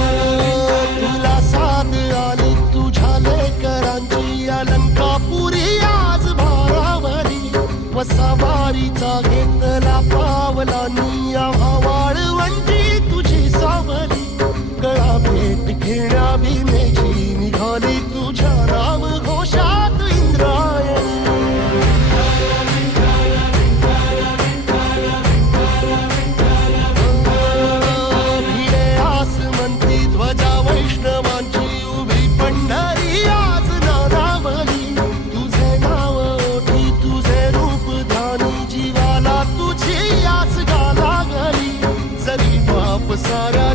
तुला साथ आली तुझ्या लेकरांची अलंकापुरी आज भारावरी वसावारीचा घेतला पावलांनी आम्हा वाळवंटी तुझी सावली गळा भेट घेण्या भीमेची निघाली तुझ्या नाम घोषात इंद्रायणी भिडे आसमंती ध्वजा वैष्णवांची उभी पंढरी आज नानावली तुझे नाव ओठी तुझे रूप ध्यानी जीवाला तुझी आस गा लागली जरी बाप सारा